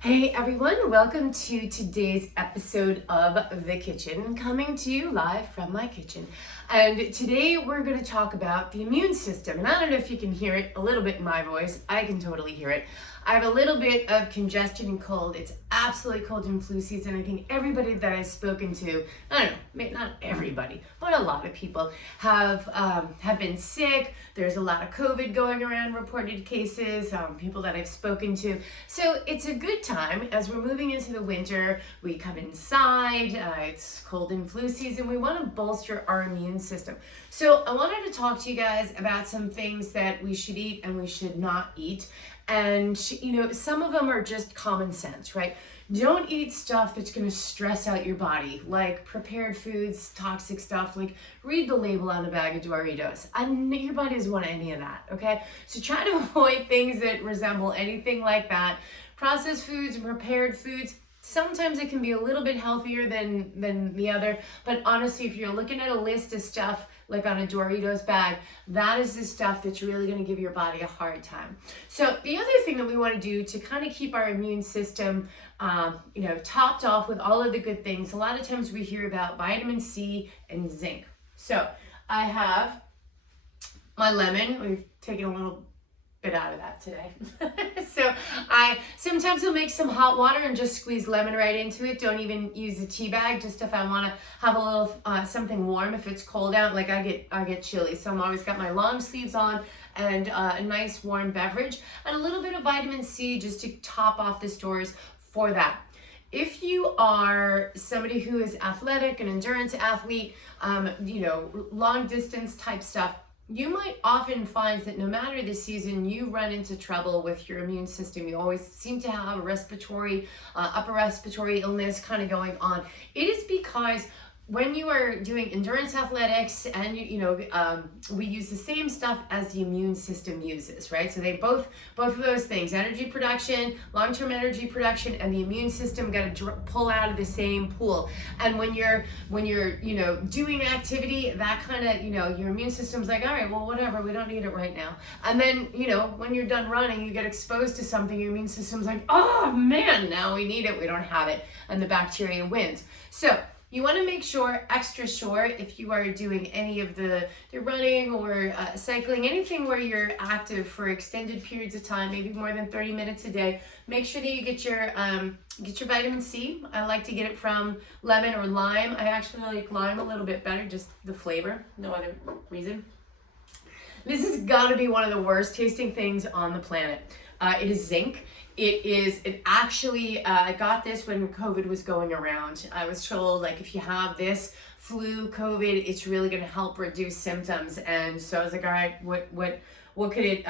Hey everyone, welcome to today's episode of The Kitchen, coming to you live from my kitchen. And today we're going to talk about the immune system. And I don't know if you can hear it a little bit in my voice. I can totally hear it. I have a little bit of congestion and cold. It's absolutely cold and flu season. I think everybody that I've spoken to, I don't know, maybe not everybody, but a lot of people have been sick. There's a lot of COVID going around, reported cases, people that I've spoken to. So it's a good time as we're moving into the winter. We come inside, it's cold and flu season. We want to bolster our immune system. So I wanted to talk to you guys about some things that we should eat and we should not eat. And, some of them are just common sense, right? Don't eat stuff that's going to stress out your body, like prepared foods, toxic stuff. Like, read the label on the bag of Doritos. Your body doesn't want any of that, okay? So try to avoid things that resemble anything like that. Processed foods and prepared foods, sometimes it can be a little bit healthier than the other, but honestly, if you're looking at a list of stuff like on a Doritos bag, that is the stuff that's really going to give your body a hard time. So the other thing that we want to do to kind of keep our immune system, topped off with all of the good things, a lot of times we hear about vitamin C and zinc. So I have my lemon. We've taken a little bit out of that today. So I sometimes will make some hot water and just squeeze lemon right into it. Don't even use a tea bag, just if I want to have a little something warm if it's cold out. Like I get chilly, so I'm always got my long sleeves on and a nice warm beverage and a little bit of vitamin C just to top off the stores for that. If you are somebody who is athletic, an endurance athlete, long distance type stuff, you might often find that no matter the season, you run into trouble with your immune system. You always seem to have a upper respiratory illness kind of going on. It is because when you are doing endurance athletics and we use the same stuff as the immune system uses, right? So they both of those things, energy production, long-term energy production, and the immune system got to pull out of the same pool. And when you're doing activity, that kind of your immune system's like, all right, well, whatever, we don't need it right now. And then when you're done running, you get exposed to something, your immune system's like, oh man, now we need it, we don't have it, and the bacteria wins. So you want to make sure, extra sure, if you are doing any of the running or cycling, anything where you're active for extended periods of time, maybe more than 30 minutes a day, make sure that you get your vitamin C. I like to get it from lemon or lime. I actually like lime a little bit better, just the flavor, no other reason. This has got to be one of the worst tasting things on the planet. It is zinc. I got this when COVID was going around. I was told, like, if you have this flu, COVID, it's really going to help reduce symptoms. And so I was like, all right, what could it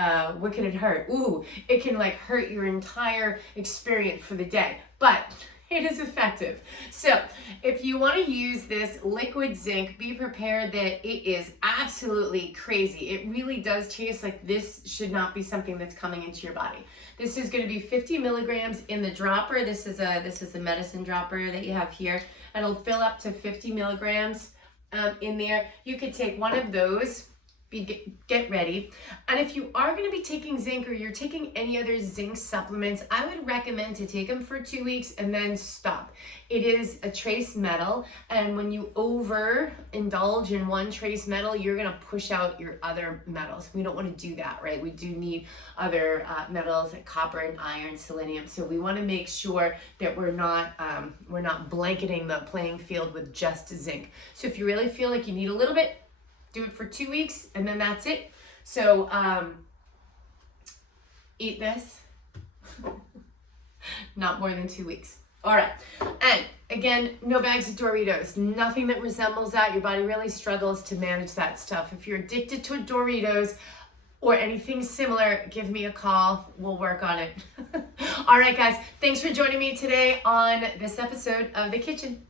hurt? Ooh, it can like hurt your entire experience for the day, but it is effective. So if you want to use this liquid zinc, be prepared that it is absolutely crazy. It really does taste like this should not be something that's coming into your body. This is going to be 50 milligrams in the dropper. This is a medicine dropper that you have here. And it'll fill up to 50 milligrams in there. You could take one of those. Get ready. And if you are going to be taking zinc or you're taking any other zinc supplements, I would recommend to take them for 2 weeks and then stop. It is a trace metal, and when you overindulge in one trace metal, you're going to push out your other metals. We don't want to do that, right? We do need other metals like copper and iron, selenium. So we want to make sure that we're not blanketing the playing field with just zinc. So if you really feel like you need a little bit, do it for 2 weeks and then that's it. So eat this, not more than 2 weeks. All right. And again, no bags of Doritos, nothing that resembles that. Your body really struggles to manage that stuff. If you're addicted to Doritos or anything similar, give me a call. We'll work on it. All right, guys. Thanks for joining me today on this episode of The Kitchen.